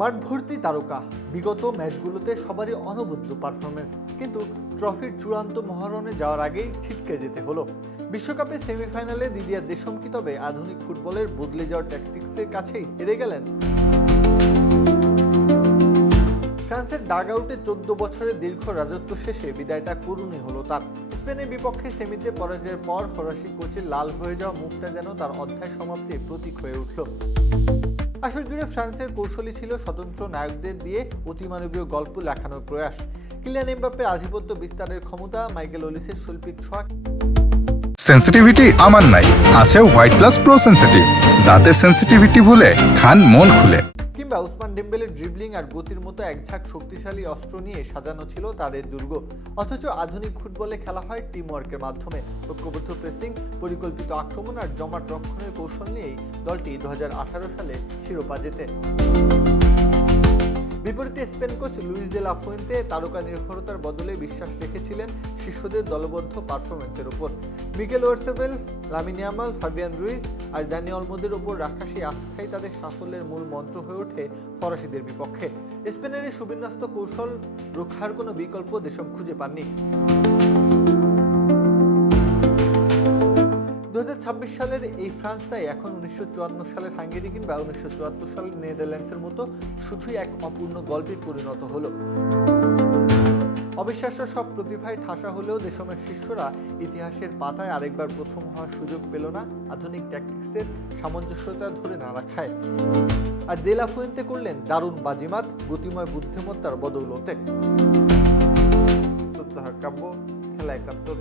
মাঠ ভর্তি তারকা, বিগত ম্যাচগুলোতে সবারই অনবদ্য পারফরমেন্স, কিন্তু ট্রফির চূড়ান্ত মহারণে যাওয়ার আগেই ছিটকে যেতে হলো। বিশ্বকাপে সেমিফাইনালে দিদিয়ার দেশম কি তবে আধুনিক ফুটবলের বদলে যাওয়ার ট্যাকটিক্সের কাছেই হেরে গেলেন? ফ্রান্সের ডাগ আউটে 14 বছরের দীর্ঘ রাজত্ব শেষে বিদায়টা করুণই হলো তার। স্পেনের বিপক্ষে সেমিতে পরাজয়ের পর ফরাসি কোচের লাল হয়ে যাওয়া মুখটা যেন তার অধ্যায় সমাপ্তির প্রতীক হয়ে উঠল। আসর জুড়ে ফ্রান্সের কৌশলী ছিল স্বতন্ত্র নায়কদের দিয়ে অতিমানবীয় গল্প লেখানোর প্রয়াস। কিলিয়ান এমবাপ্পের আধিপত্য বিস্তারের ক্ষমতা, মাইকেল ওলিসের শৈল্পিক ছোঁয়া। সেন্সিটিভিটি আমার নাই, আছে হোয়াইট প্লাস প্রো সেন্সিটিভ। দাঁতের সেন্সিটিভিটি ভুলে খান মন খুলে। কিংবা উসমান ডেম্বেলের ড্রিবলিং আর গতির মতো একঝাঁক শক্তিশালী অস্ত্র নিয়ে সাজানো ছিল তাদের দুর্গ। অথচ আধুনিক ফুটবলে খেলা হয় টিম ওয়ার্কের মাধ্যমে। ঐক্যবদ্ধ প্রেসিং, পরিকল্পিত আক্রমণ আর জমাট রক্ষণের কৌশল নিয়েই দলটি 2018 সালে শিরোপা জেতে। বিপরীতে Spain coach Luis de la Fuente তারকা নির্ভরতার বদলে বিশ্বাস রেখেছিলেন শিষ্যদের দলবদ্ধ পারফরমেন্সের উপর। Mikel Oyarzabal, Lamine Yamal, Fabian Ruiz আর দানি অলমোদের ওপর রাখা সেই আস্থাই তাদের সাফল্যের মূল মন্ত্র হয়ে ওঠে ফরাসিদের বিপক্ষে। স্পেনের এই সুবিন্যস্ত কৌশল রক্ষার কোনো বিকল্প দেশম খুঁজে পাননি। 2026 সালের এই ফ্রান্স তাই এখন 1954 সালের হাঙ্গেরি কিংবা 1974 সালের নেদারল্যান্ডসের মতো শুধুই এক অপূর্ণ গল্পে পরিণত হলো। অবিশ্বাস্য সব প্রতিভায় ঠাসা হলেও দেশমের শিষ্যরা ইতিহাসের পাতায় আরেকবার প্রথম হওয়ার সুযোগ পেল না আধুনিক ট্যাকটিক্সের সামঞ্জস্যতা ধরে না রাখায়। আর দে লা ফুয়েন্তে করলেন দারুণ বাজিমাত গতিময় বুদ্ধিমত্তার বদৌলতে। কাব্য, খেলা 71।